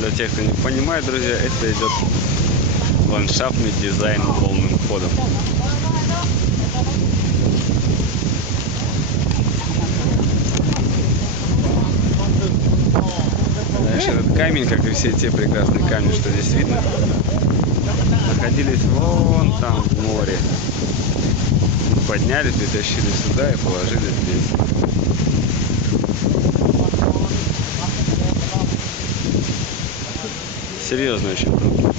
Для тех, кто не понимает, друзья, это идет ландшафтный дизайн полным ходом. Знаешь, этот камень, как и все те прекрасные камни, что здесь видно, находились вон там в море. Подняли, притащили сюда и положили здесь. Серьезно очень круто.